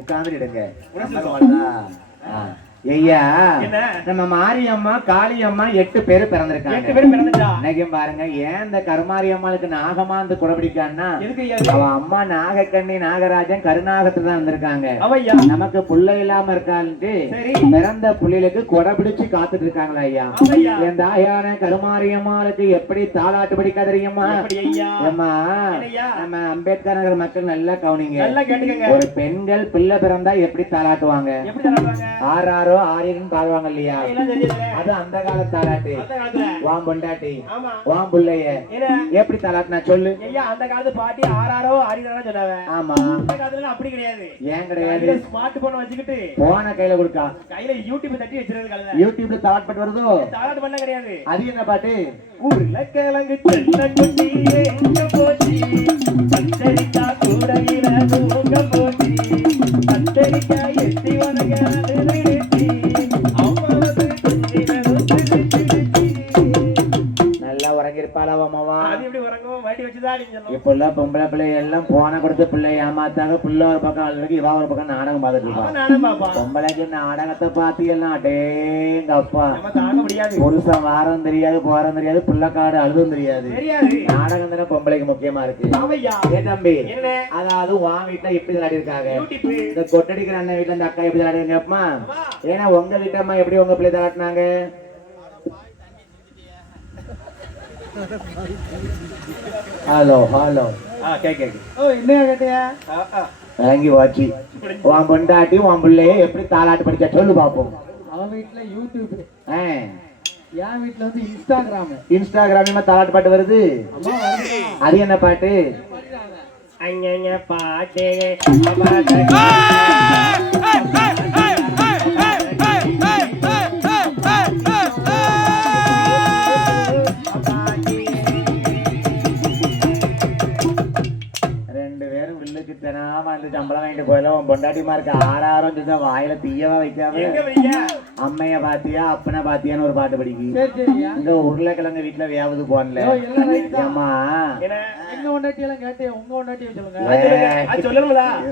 உட்கார்ந்துடுங்க. ஐயா நம்ம மாரியம்மா காளியம்மா 8 பேரு பிறந்திருக்காங்க. பாருங்க ஏன் இந்த கருமாரியம்மாளுக்கு நாகமாந்து குடபிடிக்கான்னா அவ அம்மா நாகக்கண்ணி நாகராஜன் கருநாகத்துல தான் வந்திருக்காங்க. நமக்கு புள்ள இல்லாம இருக்கான்ட்டு பிறந்த புள்ளைகளுக்கு கொடைபிடிச்சு காத்துட்டு இருக்காங்களா ஐயா. என் தாயான கருமாரியம்மாளுக்கு எப்படி தாலாட்டு படிக்க தெரியுமா? அம்மா நம்ம அம்பேத்கர் நகர் மக்கள் நல்லா கவனிங்க. ஒரு பெண்கள் பிள்ளை பிறந்தா எப்படி தாலாட்டுவாங்க? ஆறாரோ ஆரியன்னு பாடுவாங்க இல்லையா? அது அந்த கால தாலாட்டு. வாம் பொண்டாட்டி வாம் புள்ளைய எப்படி தாலாட்டுனா சொல்லு. அந்த காலத்து பாட்டி ஆறாரோ ஆரியனா சொன்னாங்க. ஆமா அந்த காலத்துல அப்படி கிடையாது. ஏன் கிடையாது? ஸ்மார்ட் போன் வச்சுக்கிட்டு போன கையில கொடுக்கா கையில யூடியூப் தட்டி வச்சிருக்காங்க. காலத்துல யூடியூப்ல தாலாட்டு பாட்டு வருதோ? தாலாட்டு பண்ண கிடையாது. அது என்ன பாட்டு? உருளைக்கிழங்கு செல்லங்குட்டி எங்க போச்சு கத்தரிக்கா கூடையில தூங்க போச்சு கத்தரிக்கா எட்டி வனங்க இப்பெல்லாம் பொம்பளை பிள்ளை எல்லாம் போன கொடுத்து பிள்ளை ஏமாத்தாங்க. பிள்ள ஒரு பக்கம் அழுதுக்கு இவா ஒரு பக்கம் நாடகம் பார்த்துட்டு இருப்பான். பொம்பளைக்கு நாடகத்தை பார்த்து எல்லாம் அடேங்க அப்பா புருஷன் வாரம் தெரியாது போறம் தெரியாது பிள்ளைக்காடு அழுதும் தெரியாது. நாடகம் தானே பொம்பளைக்கு முக்கியமா இருக்கு. ஏ தம்பி அதாவது உன் வீட்டுல எப்படி விளையாடி இருக்காங்க? இந்த கொட்டடிக்கிற அண்ணன் வீட்டுல இந்த அக்கா எப்படி விளையாடி இருக்கப்பா? ஏன்னா உங்க வீட்டம்மா எப்படி உங்க பிள்ளை விளையாட்டினாங்க? ஹலோ ஹலோ என்ன கேட்டியா? வாங்கி வாச்சி உன் பொண்டாட்டி உன் பிள்ளைய எப்படி தாலாட்டு படிச்சா சொல்லு பாப்போம். அவன் வீட்டுல யூடியூப், என் வீட்டுல வந்து இன்ஸ்டாகிராம் தாலாட்டு பாட்டு வருது. அது என்ன பாட்டு? அங்க பாட்டு சம்பளம் வாங்கிட்டு போயிடலாம். பொண்டாட்டிமாருக்கு ஆறாரம் வாயில தீயவா வைக்காம அம்மைய பாத்தியா அப்பனை பாத்தியான்னு ஒரு பாட்டு படிக்கு. இந்த உருளைக்கிழங்கு வீட்டுல வேவது போனல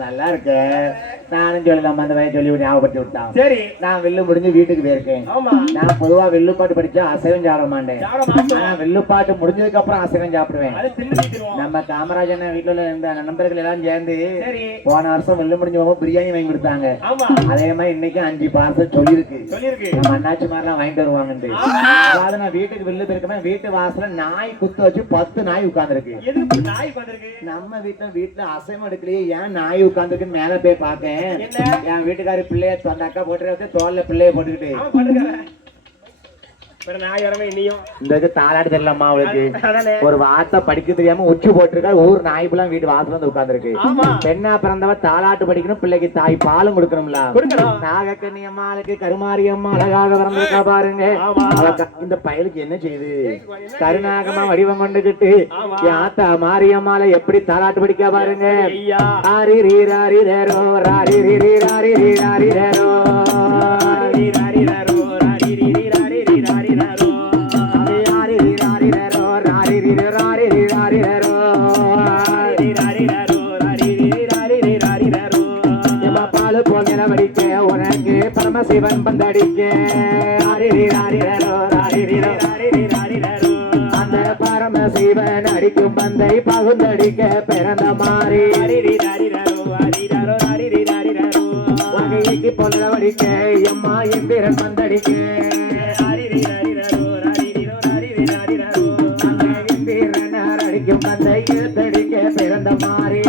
நல்லா இருக்கு. நானும் சொல்லலாமா அந்த வயசு சொல்லி ஞாபகப்படுத்தி விட்டான். சரி நான் வெள்ளு முடிஞ்சு வீட்டுக்கு போயிருக்கேன். நான் பொதுவா வெள்ளுப்பாட்டு படிச்சா அசைவம் சாப்பிட மாட்டேன். ஆனா வெள்ளுப்பாட்டு முடிஞ்சதுக்கு அப்புறம் அசைவம் சாப்பிடுவேன். நம்ம காமராஜன் வீட்டுல உள்ள இந்த நண்பர்கள் எல்லாம் சேர்ந்து போன வருஷம் வெள்ளு முடிஞ்சு போகும்போது பிரியாணி வாங்கி கொடுத்தாங்க. அதே மாதிரி இன்னைக்கு 5 பார்சல் சொல்லிருக்கு. நம்ம அண்ணாச்சி மாதிரிலாம் வாங்கிட்டு வருவாங்க. அதாவது நான் வீட்டுக்கு வெள்ளு போயிருக்கமே வீட்டு வாசல நாய் குத்து வச்சு 10 நாய் உட்கார்ந்துருக்கு. நம்ம வீட்டுல அசைவம் எடுக்கலையே ஏன் நாய் உட்கார்ந்துருக்கு மேல போய் பாக்கேன். என் வீட்டுக்காரி பிள்ளைய அந்த அக்கா போட்டு தோல்ல பிள்ளைய போட்டுக்கிட்டு இந்த தாலாட்டு தெரியலம்மா அவளுக்கு ஒரு வார்த்தை படிக்க தெரியாம உச்சி போட்டிருக்கா. ஊர் நாய் பிள்ளாம் வீட்டு வாசல வந்து உட்கார்ந்துருக்கு. பெண்ணா பிறந்தவ தாலாட்டு படிக்கணும், பிள்ளைக்கு தாய் பாலும் கொடுக்கணும்ல. நாகக்கண்ணி அம்மாளுக்கு கருமாரி அம்மா அழகாக பிறந்திருக்கா பாருங்க. இந்த பயலுக்கு என்ன செய்யுது? கருநாகமா வடிவம் கொண்டுகிட்டு யாத்தா மாரியம்மால எப்படி தாலாட்டு படிக்க பாருங்க. ஆரி ரீ ராரி ரேரோ ராரி ரீ ரீ ராரி ரீ ராரி ரேரோ உனக்கு பரமசிவன் பந்தடிக்க அந்த பரமசிவன் அடிக்கும் பந்தை பகுந்தடிக்க பிறந்த மாறி வகைக்கு பொல்லவடிக்க எம்மா எம்பிரன் பந்தடிக்க அடிக்கும் பந்தை இழுத்தடிக்க பிறந்த மாறி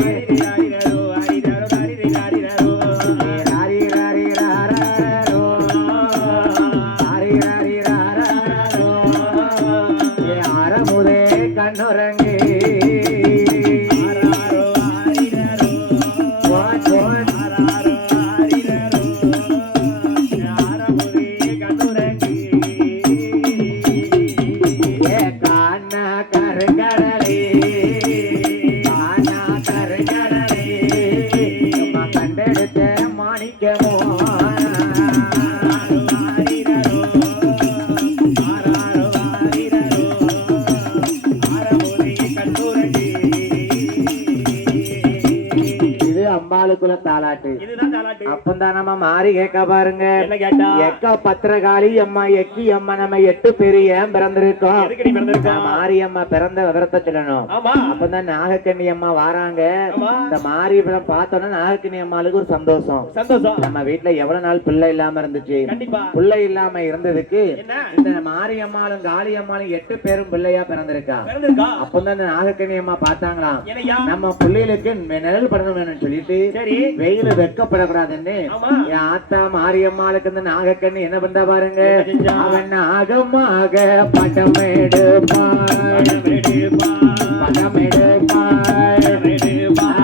கருங்கடலே தாலாட்டு. இதுதான் தாலாட்டு. அப்பந்தான் நம்ம மாறி கேட்க பாருங்க. என்ன கேட்டா? எக்க பத்திரகாளி அம்மா எக்கி அம்மா நம்ம 8 பேரு ஏன் பிறந்திருக்கோம்? எதுக்கு பிறந்திருக்கோம்? மாரி அம்மா பிறந்த விவரத்தை சொல்லணும். ஆமா. அப்பதான் நாகக்கண்ணி அம்மா வாராங்க. ஆமா. இந்த மாரி பார்த்தோன்னா நாகக்கண்ணி அம்மாளுக்கு ஒரு சந்தோஷம். சந்தோஷம். நம்ம வீட்டுல எவ்வளவு நாள் பிள்ளை இல்லாம இருந்துச்சு. கண்டிப்பா. பிள்ளை இல்லாம இருந்ததுக்கு என்ன? இந்த மாரி அம்மாளும் காளி அம்மாளும் 8 பேரும் பிள்ளையா பிறந்திருக்கா. அப்பதான் இந்த நாகக்கண்ணி அம்மா பார்த்தாங்களாம், நம்ம பிள்ளைகளுக்கு நிழல் படணும்னு சொல்லிட்டு வெயில வெக்கப்படக்கூடாதுன்னு என் ஆத்தா மாரியம்மாளுக்கு இந்த நாகக்கண்ணி என்ன பண்றா பாருங்க. அவன் நாகமாக படம்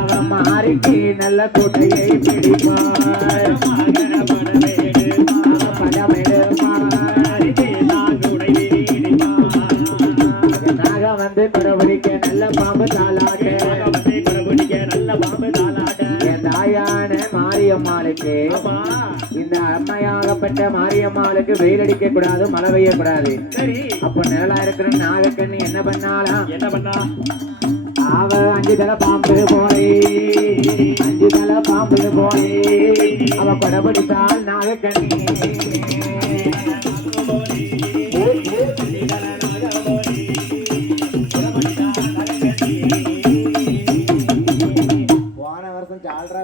அவன் மாறிக்கு நல்ல கூட்டையை பிடிப்பார். வந்து குடபிடிக்க நல்ல பாம்பு தாளாட்ட என் தாயான மாரியம்மாளுக்கு இந்த அம்மையாகப்பட்ட மாரியம்மாளுக்கு வெயில் அடிக்க கூடாது, மழை பெய்ய கூடாது. அப்ப நிழலா இருக்கிற நாகக்கண்ணி என்ன பண்ணாலாம்? என்ன பண்ணா? அவ 5 தலை பாம்பு போனே, 5 தலை பாம்பு போனே, அவ குடபிடித்தாள் நாகக்கண்ணி.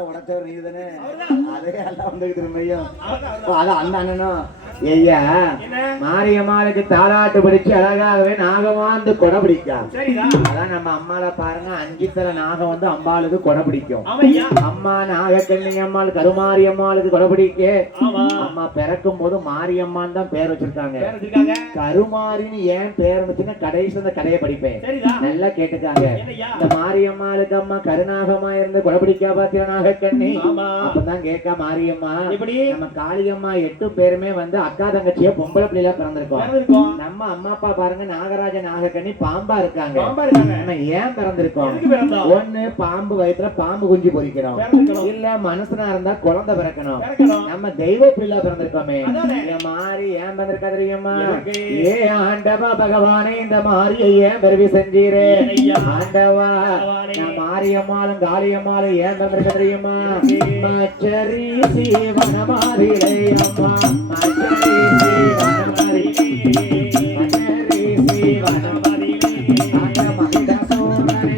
உடச்சவர் நீதானே, அதே எல்லாம் வந்துகிட்டு இருமையும் அதான் அந்த அண்ணனும் ஐயா மாரியம்மாளுக்கு தாலாட்டு பிடிச்சு அழகாகவே நாகமா வந்து கொடை பிடிக்கும். அதான் நம்ம அம்மால பாருங்க 5 தலை நாகம் வந்து அம்பாளுக்கு கொடை பிடிக்கும். அம்மா நாகக்கண்ணி அம்மாள் கருமாரி அம்மாளுக்கு கொடை பிடிக்க அம்மா பிறக்கும் போது மாரியம்மான் தான் பேர் வச்சிருக்காங்க. கருமாரின்னு ஏன் பேர் வச்சுன்னா கடைசி அந்த கதையை படிப்பேன், நல்லா கேட்டுக்காங்க. இந்த மாரியம்மாளுக்கு அம்மா கருநாகமா இருந்து கொடை பிடிக்கா பாத்தியா நாகக்கண்ணி. அப்பதான் கேட்க மாரியம்மா நம்ம காளியம்மா 8 பேருமே வந்து அக்கா தங்கச்சிய பொம்பளை பிள்ளையா பிறந்திருக்கோம். நம்ம அம்மா அப்பா பாருங்க நாகராஜ நாகக்கண்ணி பாம்பா இருக்காங்க. நம்ம ஏன் பிறந்திருக்கோம்? ஒண்ணு பாம்பு வயிற்றுல பாம்பு குஞ்சு பொறிக்கணும், இல்ல மனுஷனா இருந்தா குழந்தை பிறக்கணும். நம்ம தெய்வ பிள்ளை பிறந்திருக்கோமே. மாறி ஏன் பிறந்திருக்கா தெரியுமா? ஏ ஆண்டவா பகவானே இந்த மாரியை ஏன் பிறவி செஞ்சீரே? ஆண்டவா நான் மாரியம்மாளும் காளியம்மாளும் ஏன் பிறந்திருக்க தெரியுமா? மச்சரி சீவனமாரிலே அம்மா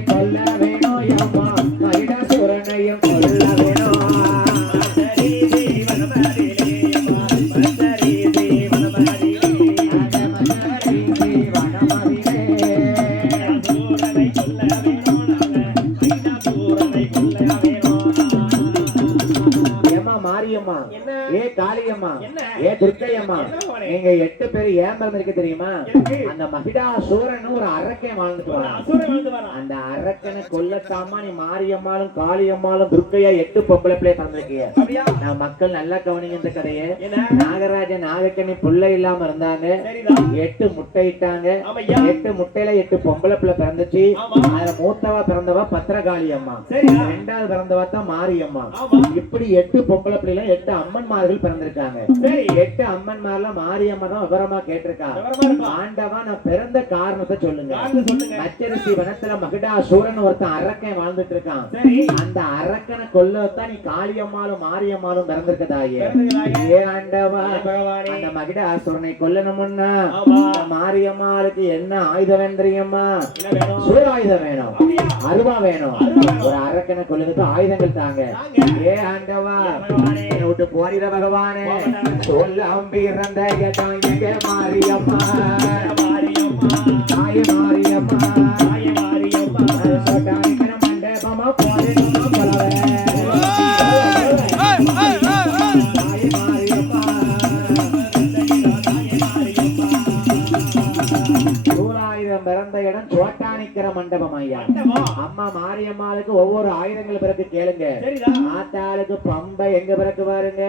கொல்ல வேணும் அம்மா மகிடாசுரனையும் கொல்ல வேணும். மாரியம்மா ஏ காளியம்மா ஏ துர்க்கையம்மா நீங்க 8 பேர் ஏன் பிறந்திருக்க தெரியுமா? அந்த மகிடாசூரன் ஒரு அரக்கன் வாழ்ந்துட்டு வரான். அந்த அரக்கனை கொல்லத்தாமா நீ மாரியம்மாளும் காளியம்மாளும் துர்க்கையா 8 பொம்பளை பிள்ளை பிறந்திருக்கீங்க. நான் மக்கள் நல்லா கவனிங்க இந்த கதையை. நாகராஜன் நாகக்கண்ணி பிள்ளை இல்லாம இருந்தாங்க, 8 முட்டை இட்டாங்க. 8 முட்டையில 8 பொம்பளை பிள்ளை பிறந்துச்சு. அதுல மூத்தவா பிறந்தவா பத்திரகாளி அம்மா, 2வது பிறந்தவா தான் மாரியம்மா. இப்படி 8 பொம்பளை பிள்ளைல 8 அம்மன்மார்கள் பிறந்திருக்காங்க. 8 அம்மன்மார்ல மாரியம்மா தான் விவரமா கேட்டிருக்காங்க. ஆண்டவா நான் பிறந்த காரணத்தை சொல்லுங்க. பச்சரிசி வனத்துல மகிடாசூரன் ஒருத்தன் அரக்கன் வாழ்ந்துட்டு இருக்கான். அந்த அரக்கனை கொல்லத்தான் நீ காளியம்மாளும் மாரியம்மாளும் பிறந்திருக்கதாயே. ஏ ஆண்டவா அந்த மகிடாசூரனை கொல்லணும்னா மாரியம்மாளுக்கு என்ன ஆயுதம் வேணும் தெரியுமா? சூராயுதம் வேணும், அருவா வேணும். ஒரு அரக்கனை கொல்லுறதுக்கு ஆயுதங்கள் தாங்க. ஏ ஆண்டவா என்னை விட்டு போறிட பகவானே. சொல்லாம் பிறந்த இடம் எங்க மாரியம்மா, தாய மாரியம்மா, சொட்டானிக்கிற மண்டபமா போறேன் போலவே. தாய மாரியம்மா சூராயுதம் பிறந்த இடம் சோட்டானிக்கிற மண்டபம் ஐயா. அம்மா மாரியம்மாளுக்கு ஒவ்வொரு ஆயுதங்கள் பிறகு கேளுங்க. ஆத்தாளுக்கு பம்பை எங்க பிறகு பாருங்க.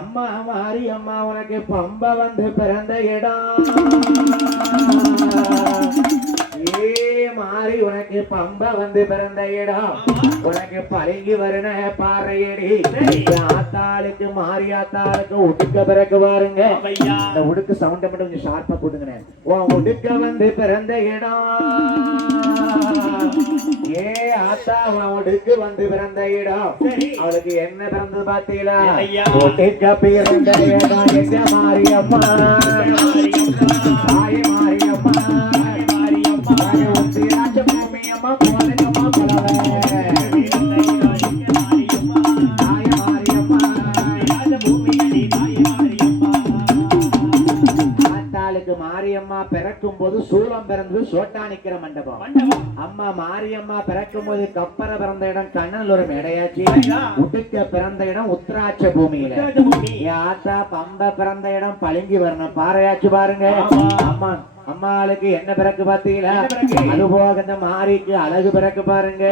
அம்மா மாரியம்மா உனக்கு பம்பை வந்து பிறந்த இடம். ஏ மாறி உனக்கு பம்பை வந்து பிறந்த இடம். உனக்கு பழங்கி வருன பாறையடி. ஆத்தாளுக்கு மாறி ஆத்தாளுக்கு உடுக்க பிறகு பாருங்க. இந்த உடுக்கு சவுண்ட மட்டும் கொஞ்சம் ஷார்ப்பா போட்டுங்க. உன் உடுக்க வந்து பிறந்த இடம். ஏ ஆத்தா அவனுக்கு வந்து பிறந்த இடம் சரி. அவளுக்கு என்ன பிறந்தது பாத்தீங்களா ஐயா. ஒட்டுக்க பிறந்த இடம் எங்க மாரியம்மா தாய் மாரியம்மா தாய் ஒட்டி ராஜ பூமி அம்மா போனங்கம்மா புலவே தாய் மாரியம்மா ஆத்தாளுக்கு மாரியம்மா பிறக்கும் போது சூலம் பிறந்தது சோட்டானிக்கிற மண்டபம். அம்மா மாரியம்மா பிறக்கும் போது கப்பர பிறந்த இடம் கண்ணனூர் மேடையாச்சு. உடுக்க பிறந்த இடம் உத்தராட்ச பூமியில. ஆத்தா பம்ப பிறந்த இடம் பளிங்கி வரணும் பாறையாச்சு பாருங்க. அம்மா அம்மாளுக்கு என்ன பிறகு பாத்தீங்களா அது போக இந்த மாரிக்கு அழகு பிறகு பாருங்க.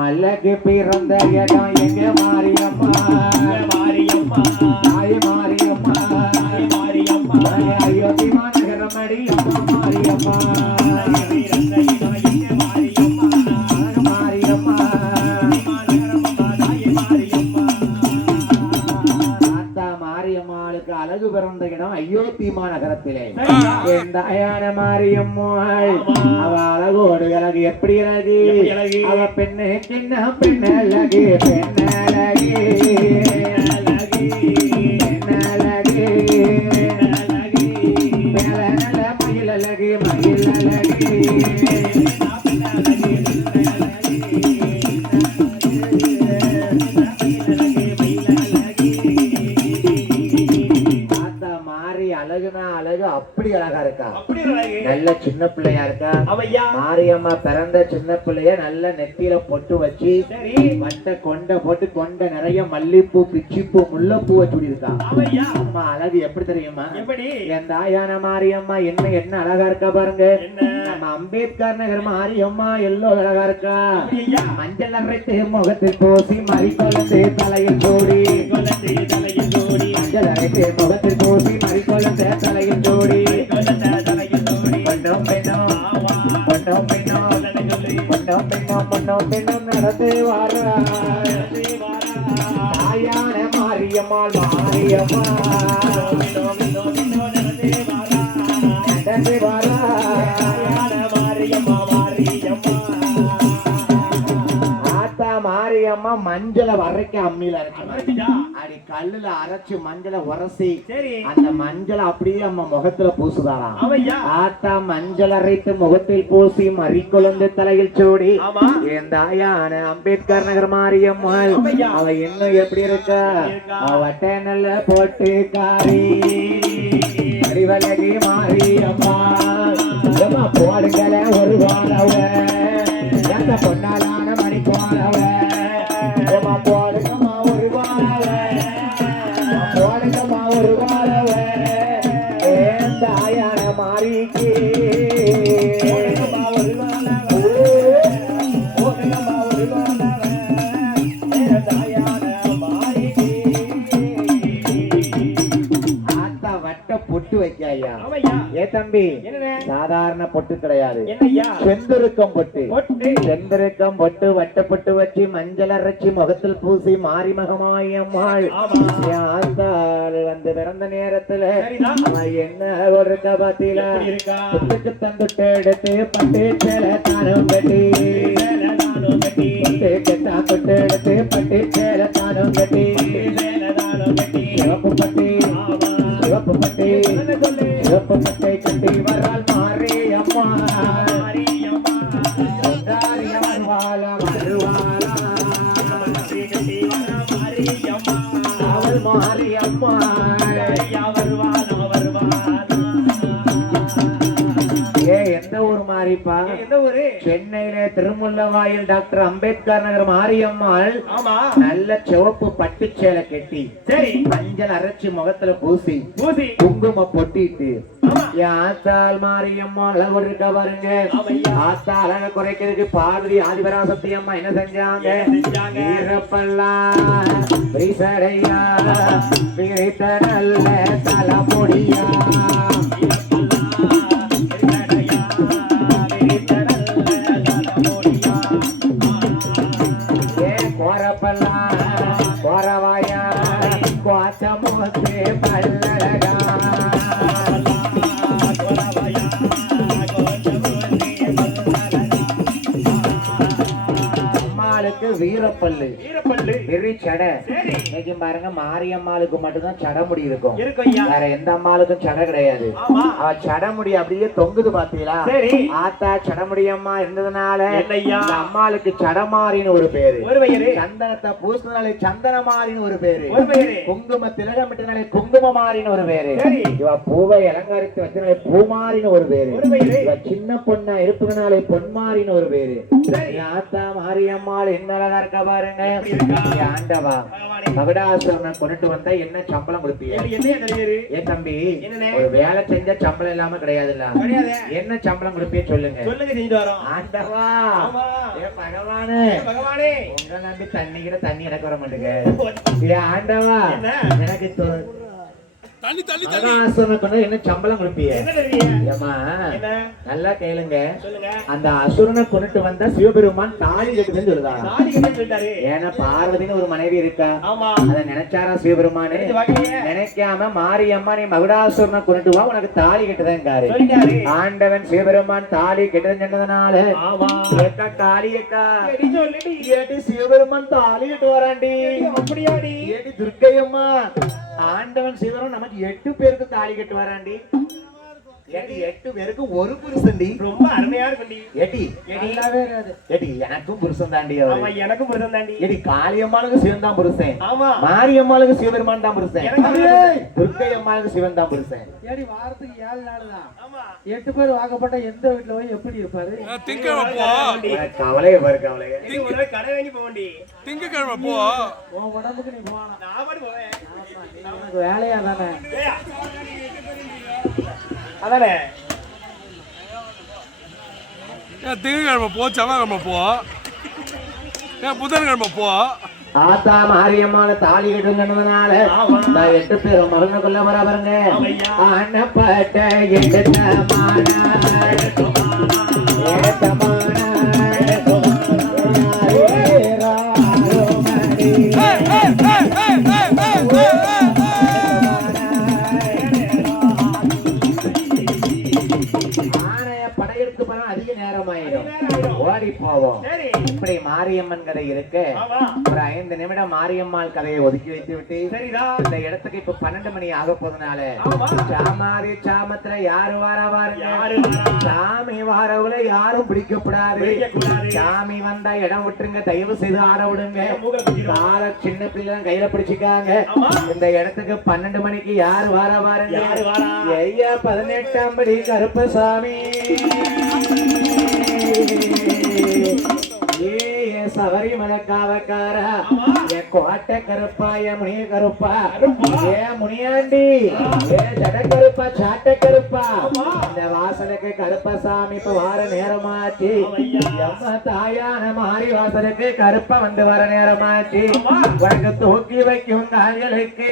அழகு பிறந்த இடம் எங்க மாரியம்மா தாய் மாரியம்மா அயோத்தி மாநகரமடி அம்மா மாரியம்மா மாரியம்மா ஆத்தா மாரியம்மாளுக்கு அழகு பிறந்த இடம் அயோத்தி மாநகரத்திலே. தாயான மாரியம்மாள் அவ அழகோடு அழகு எப்படி அழகு அவ பெண்ணு சின்ன பெண்ணு அழகு பெண்ணழகு பெண்ணழகு மேல நல்ல மயில் அழகு மயில் அழகு அப்படி அழகா இருக்கா நல்ல சின்ன பிள்ளையா இருக்கா. மாரியம்மா பிறந்த சின்ன பிள்ளைய நல்ல நெத்தியில பொட்டு வச்சு மட்ட கொண்ட போட்டு கொண்ட நிறைய மல்லிப்பூ பிச்சிப்பூ முல்லைப்பூ வச்சு இருக்கா. அம்மா அழகு எப்படி தெரியுமா என் தாயான மாரியம்மா என்ன என்ன அழகா இருக்கா பாருங்க. நம்ம அம்பேத்கர் நகர் மாரியம்மா எல்லோ அழகா இருக்கா. மஞ்சள் அரைத்து முகத்தில் பூசி மறிக்கொழுந்து தலையில் ஜோடி மஞ்சள் அரைத்து முகத்தில் பூசி மறிக்கொழுந்து தலையில் ஜோடி நடந்து வாராயான மாரியம்மாள் மாரியம்மா நடந்து வாரா மாரியம்மா மஞ்சளை வரைக்க அம்மியில அடி கல்லுல அரைச்சு மஞ்சளை உரசி அந்த மஞ்சளை அப்படியே அம்மா முகத்துல பூசுதாராம். ஆத்தா மஞ்சள் அரைத்து முகத்தில் பூசி மறிக்கொழுந்து தலையில் சூடி என் தாயான அம்பேத்கர் நகர் மாரியம்மாள் அவ இன்னும் எப்படி இருக்கா அவ நல்ல போட்டு காரி அறிவழகி மாரியம்மா போடுங்கள ஒரு வாழவ எந்த பொன்னாலான மணி போனவ போடுங்கம்மா ஒரு வாழவ போடுங்கம்மா ஒரு வாழவ ஏன் தாயான மாறிக்கு போடுங்கம்மா ஒரு வாழவ போடுங்கம்மா ஒரு வாழவ ஏன் தாயான மாறிக்கு ஆத்தா வட்ட பொட்டு வைக்காயா. ஏ தம்பி சாதாரண பொட்டு கிடையாது செந்திருக்கம் பொட்டு. செந்திருக்கம் பொட்டு வட்ட பொட்டு வச்சு மஞ்சள் அரைச்சி முகத்தில் பூசி மாரிமகமாயம்மாள் வந்து பிறந்த நேரத்துல என்ன ஒரு பாத்தியில புத்துக்கு தந்துட்டு எடுத்து பட்டு சேல தானம் கட்டி தொட்டு எடுத்து பட்டு சேல தானம் கட்டி சிவப்பு பட்டி சிவப்பு பட்டி சிவப்பு பட்டை கட்டி வரால் மாரியம்மா அவள் மாரியம்மா எந்த ஊர் மாறிப்பா சென்னையில திருமுல்லவாயில் டாக்டர் அம்பேத்கர் நகர் மாரியம்மாள் நல்ல சிவப்பு பட்டு சேலை கட்டி மஞ்சள் அரைச்சி முகத்துல பூசி குங்கும பொட்டிட்டு ஆத்தாள் மாரியம்மா அழகு இருக்கா பாருங்க. ஆத்தா அழக குறைக்கிறதுக்கு பார்வதி ஆதிபராசக்தி அம்மா என்ன செஞ்சாங்க நல்ல தலைமுடியா கோரவாயா கோச்சமுகத்தே பல்லழகா வீரப்பல்லு வீரப்பல்லு வெறி சடை. சரி இன்னைக்கு பாருங்க மாரியம்மாளுக்கு மட்டும்தான் சடை முடி இருக்கும். ஐயா வேற எந்த அம்மாளுக்கும் சடை கிடையாது. ஆமா அவ சடை முடி அப்படியே தொங்குது பாத்தீங்களா? சரி ஆத்தா சடமுடியம்மா இருந்ததுனால என்னய்யா இந்த அம்மாளுக்கு சடமாரின்னு ஒரு பேரு. ஒரு பெயரு சந்தனத்தை பூசினாலே சந்தனமாரின்னு ஒரு பேரு. ஒரு பெயரு குங்கும திலகமிட்டனாலே குங்குமமாரின்னு ஒரு பேரு. சரி இவ பூவை அலங்கரித்து வச்சனாலே பூமாரின்னு ஒரு பேரு. ஒரு பெயரு இவ சின்ன பொண்ணா இருப்புனாலே பொன்மாரின்னு ஒரு பேரு. சரி ஆத்தா மாரியம்மாள் என்ன அழகா இருக்கா பாருங்க. இருக்கா? ஆண்டவா பகவானே மகுடாசுரனை கொண்டுட்டு வந்தா என்ன சம்பளம் கொடுப்பீங்க? என்ன தெரியுது ஏன் தம்பி என்னண்ணே? ஒரு வேலை செஞ்சா சம்பளம் இல்லாம கிடையாதுல்ல. கிடையாது என்ன சம்பளம் கொடுப்பீங்க சொல்லுங்க. சொல்லுங்க செஞ்சுட்டு வரோம் ஆண்டவா ஆமா ஏ பகவானே பகவானே உங்க நம்பி தண்ணி கிட்ட தண்ணி எனக்கு வர மாட்டேங்க. ஏ ஆண்டவா என்ன எனக்கு மகுடாசுரனை கொண்டு என்ன சம்பளம் கொடுப்பீங்க? என்ன தெரியுது ஏமா என்ன நல்லா கேளுங்க. சொல்லுங்க அந்த அசுரனை கொண்டுட்டு வந்தா சிவபெருமான் தாலி கட்டுதுன்னு சொல்லுதா? சாதி கிட்ட சொல்லிட்டாரு ஏன்னா பார்வதின்னு ஒரு மனைவி இருக்கா. ஆமா அத நினைச்சாரா சிவபெருமானே? இது வாங்கலையே நினைக்காம மாரியம்மா நீ மகுடாசுரனை கொண்டுட்டு வா உனக்கு தாலி கட்டுதேங்காரு. சொல்லிட்டாரு ஆண்டவன் சிவபெருமான் தாலி கட்டுதுன்னு சொன்னதுனால ஆமா ஏக்கா காளியக்கா சரி சொல்லுடி ஏடி சிவபெருமான் தாலி கட்டு வராண்டி. அப்படியாடி ஏடி துர்க்கையம்மா ஆண்டவன் சிவபெருமான் நமக்கு 8 பேருக்கு தாலி கட்டு வராண்டி. ஏடி 8 பேருக்கு ஒரு புருஷன்டி. ரொம்ப அருமையா இருக்குடி ஏடி நல்லாவே இருக்காது ஏடி எனக்கும் புருஷன் தாண்டி ஆமா அவரு. எனக்கும் புருஷன் தாண்டி ஏடி காளியம்மாளுக்கு சிவன் தான் புருஷன். ஆமா மாரியம்மாளுக்கு சிவபெருமான் தான் புருஷன். எனக்கு துர்க்கையம்மாளுக்கு சிவன் தான் புருஷன். ஏடி வாரத்துக்கு 7 நாள் தான் ஆமா 8 பேர் வாக்கப்பட்ட எந்த வீட்ல போய் எப்படி இருப்பாரு திங்கக்கிழமை போ எனக்கு கவலையை பாரு கவலையை. ஒரு கடை வாங்கி போண்டி திங்கக்கிழமை போ உன் உடம்புக்கு நீ போலாம் நான் பாட்டு போவேன் உனக்கு வேலையா தானே அதானே ஏன் திங்கக்கிழமை போ செவ்வாய்க்கிழமை போ ஏன் புதன்கிழமை போ ஆத்தா மாரியம்மான தாலி கட்டுங்கன்னதுனால நான் 8 பேரும் மகனுக்குள்ள வர பாருங்க. அண்ணப்பட்ட படையெடுத்து போனா அதிக நேரம் ஆயிடும். ஓடி போவோம். இப்படி மாரியம்மன் கதை இருக்கு. ஒரு 5 நிமிடம் மாரியம்மாள் கதையை ஒதுக்கி வைத்து விட்டு இந்த இடத்துக்கு இப்ப 12 மணி ஆக போறதுனால சாமாரி சாமத்துல யாரு வாரா பாருங்க. சாமி வாரவுல யாரும் பிடிக்கப்படாது. சாமி வந்தா இடம் விட்டுருங்க. தயவு செய்து ஆட விடுங்க. கால சின்ன பிள்ளை கையில பிடிச்சிக்காங்க. இந்த இடத்துக்கு 12 மணிக்கு யாரு வாரா பாருங்க. ஐயா 18ஆம் படி கருப்பசாமி சபரிமலை காவக்காரா கோட்டை கருப்பா முனிய கருப்பா முனியாண்டி ஜட கருப்பா சாட்டை கருப்பா இந்த வாசலுக்கு கருப்பசாமி இப்ப வார நேரமாச்சு. எம்ம தாயான மாறி வாசலுக்கு கருப்பா வந்து வர நேரமாச்சு. உனக்கு தூக்கி வைக்கும் கால்களுக்கு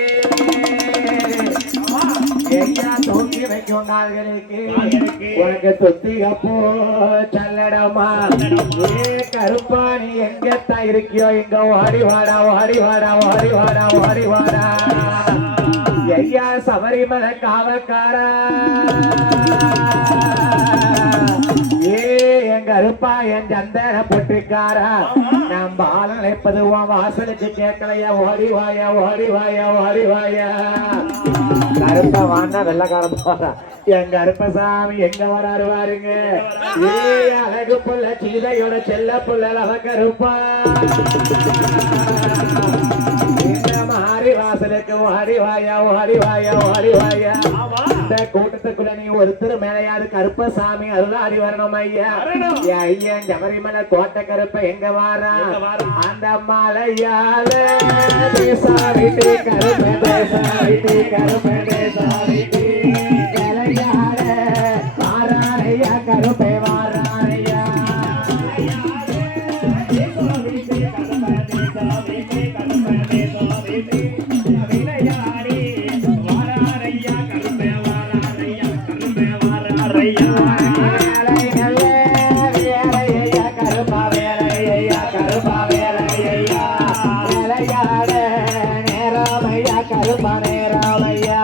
தூக்கி வைக்கும் கால்களுக்கு உனக்கு தொத்திக போ சல்லடமா. கருப்பா நீ எங்கத்தான் இருக்கியோ இங்க ஓடி வாடா ஓடி வாடா ஓடி வாடா ஓடி வாடா. ஐயா சபரிமலை காவக்காரா என் கருப்பா என் சந்தன பொட்டுக்காரா நம் பாலம் நினைப்பது உன் வாசலுக்கு கேட்கலையா. ஓடி வாயா ஓடி வாயா ஓடி வாயா. கருப்பா வாண்டா வெள்ளக்காரன் போறா. என் கருப்பசாமி எங்க வராரு பாருங்க. அழகு புள்ள சீதையோட செல்ல புள்ள அவ கருப்பா. மாறி வாசலுக்கு ஓடி வாயா ஓடி வாயா ஓடி வாயா. இந்த கூட்டத்துக்குள்ள நீ ஒருத்தர் மேலையாரு கருப்பசாமி அருளாடி வரணும் ஐயா. ஐயன் சபரிமலை கோட்டை கருப்ப எங்க வாரா. அந்த மலையால தேசாவிட்டு கருப்ப தேசாவிட்டு கருப்ப தேசாவிட்டு வாராரையா கருப்பை வாராரையா. கருப்பா நேராமையா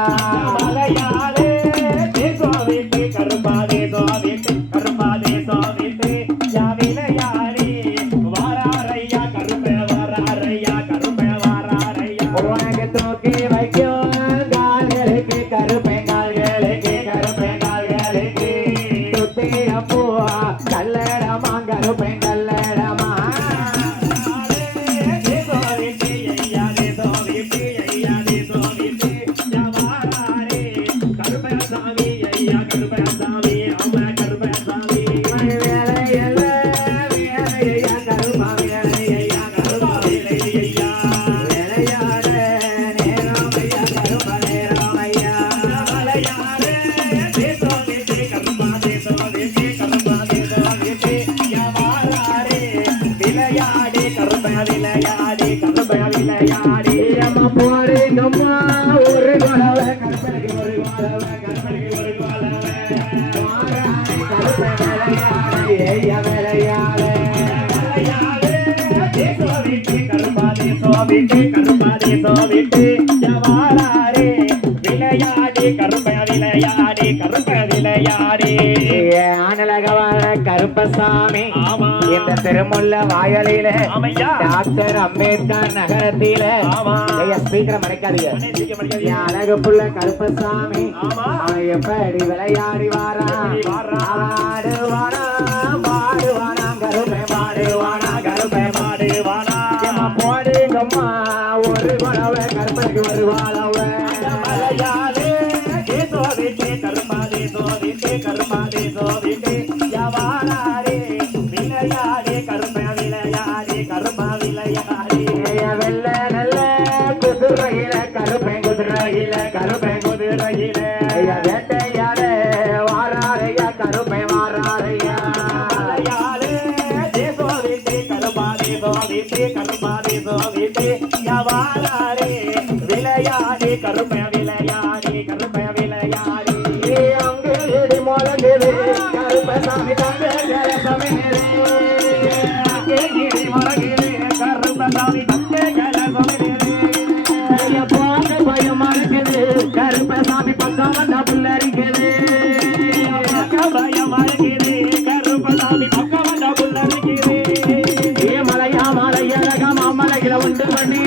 விளையாடி அம்மா போடுங்கம்மா ஒரு குலவை கருப்பனுக்கு ஒரு குலவை கருப்பனுக்கு ஒரு குலவை மாறாய் கருப்பை விளையாடி ஐயா விளையாடு விளையாடு தேசோவிட்டு கருப்பாதே சோவிட்டு கருப்பாதே சோவிட்டு ஜவாராரே விளையாடி கருப்பை விளையாடி கருப்பை விளையாடி ஆனலகவான கருப்பசாமி இந்த திருமுல்ல வாயலில டாக்டர் அம்பேத்கர் நகரத்தில ஸ்பீக்கரை மறைக்காதீங்க அழகு புள்ள கருப்பசாமி அவன் எப்படி விளையாடி வாரான் ஆடுவானா பாடுவானா கருப்பை பாடுவானா கருப்பை பாடுவானா போடுங்கம்மா ஒரு குலவை கருப்பைக்கு ஒரு வாழவை மலையாளே சோவிட்டு கருப்பாதே சோவிட்டு கருப்பாதே சோவிட்டு யவானாரே விளையாடி கருப்பை விளையாடி கருப்பா விளையாடி வெள்ள நல்ல குதிரையில கருப்பை குதிரையில கருப்பை குதிரையில வேட்டையாட வாராரையா கருப்பை வாராரையா மலையாளே சோவிட்டு கருப்பாதே சோவிட்டு கருப்பாதே சோவிட்டு யவானாரே விளையாடி கருப்பை விளையாடி கருப்பை விளையாடி அங்கு இடி முழங்குது கருப்பசாமி தங்க கலசமினே இடி முழங்குது கருப்பசாமி தங்க கலசமினே போக பயமா இருக்குது கருப்பசாமி பக்கம் வந்தா புல்லரிக்குது பயமா இருக்குது கருப்பசாமி பக்கம் வந்தா புல்லரிக்குது மலையா மலையழகா மாமலையில உண்டு பண்ணி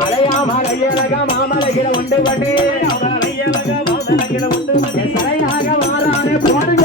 மலையா மலையழகா மாமலையில உண்டு பண்ணி சரையாக வாரானே போடுங்க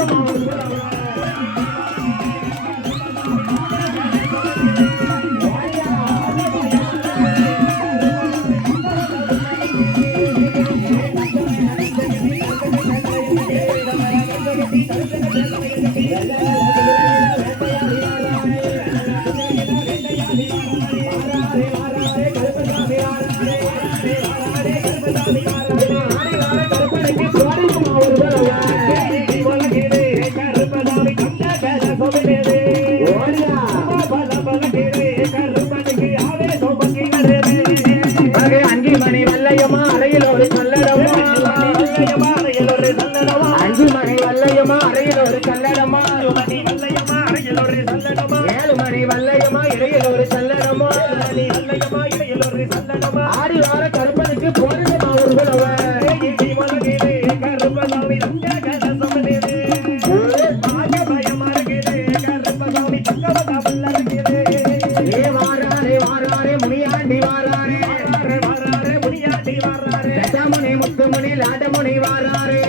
அஞ்சு மணி வல்லையம்மா அறையில் ஒரு கல்லடமா அஞ்சு மணி வல்லையம்மா அறையில் ஒரு கல்லடமா 7 மணி வல்லையம்மா இடையில் ஒரு சல்லடமா ஆடி வார கருப்பனுக்கு போடுங்கம்மா ஒரு குலவை வாராரே வாராரே முனியாண்டி வாராரே முனியாண்டி முத்துமணி லாடமுனி வாராரே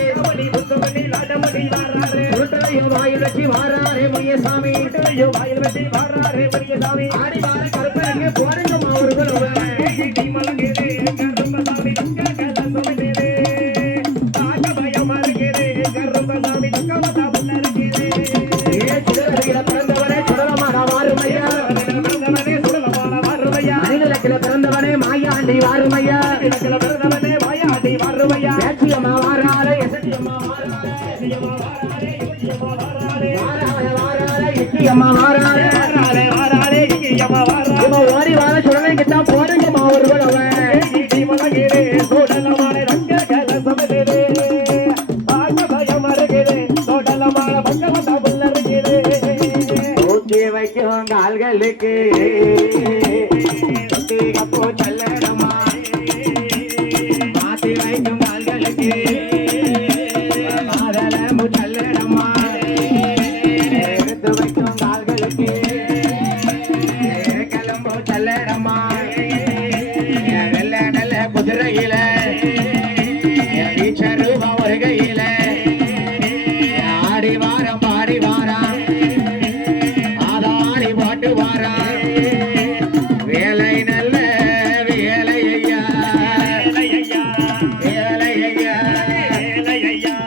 முத்துமணி லாடமுனி வாராரே உருட்டையோ வாயில் வச்சு வாராரே முனியசாமி உருட்டையோ வாயில் வச்சு வாராரே முனியசாமி ஆடி வார கருப்பனுக்கு போடுங்கம்மா ஒரு குலவை மலங்கிலே கருப்பசாமி கலசமிலே ஆக பயமா இருக்குது கருப்பசாமி கவதா புல்லரிக்குது சிதறடியில பிறந்தவனே சுடலமான வாருமையா பிறந்தவனே சுடலமான வாருமையா அணிலக்கில பிறந்தவனே மாயாண்டி வாருமையா இலக்கில பிறந்தவனே மாயாண்டி வாருமையா ஏச்சியம்மா வாராளே எசச்சியம்மா வாராளே எசியம்மா வாராளே இக்கியம்மா வாராளே வாராளே இக்கியம்மா வாராளே வாராளே வாராளே இக்கியம்மா வாராளே இவ ஓடி வார சுடலை கிட்ட போடுங்கம்மா ஒரு குலவை இடி மலகிரே சுடலமான ரங்க கலசமிலே ஆக பயமா இருக்குது சுடலமான பங்கவதா புல்லரிக்குது ஊட்டி வைக்கும் கால்களுக்கு கப்போ சல்லடமா மாத்தி வைக்கும் கால்களுக்கு மாதளம்பு சல்லடமா எடுத்து வைக்கும் கால்களுக்கு கிளம்போ சல்லடமா வெள்ள நல்ல குதிரையில வீச்சருவா வருகையில ஆடி வாரம் பாடி வாரம் ஆதாடி பாட்டு வாரம் வேலை நல்ல வேலை ஐயா வேலை ஐயா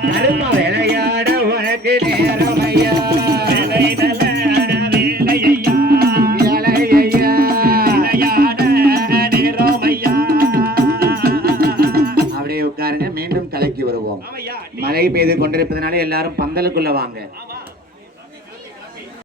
கரும விளையாட உனக்கு நேரம் ஐயா வேலை நல்ல வேலை ஐயா வேலை ஐயா விளையாட நேரம் ஐயா அப்படியே உட்காருங்க மீண்டும் கலக்கி வருவோம் மழை பெய்து கொண்டிருப்பதனால எல்லாரும் பந்தலுக்குள்ள வாங்க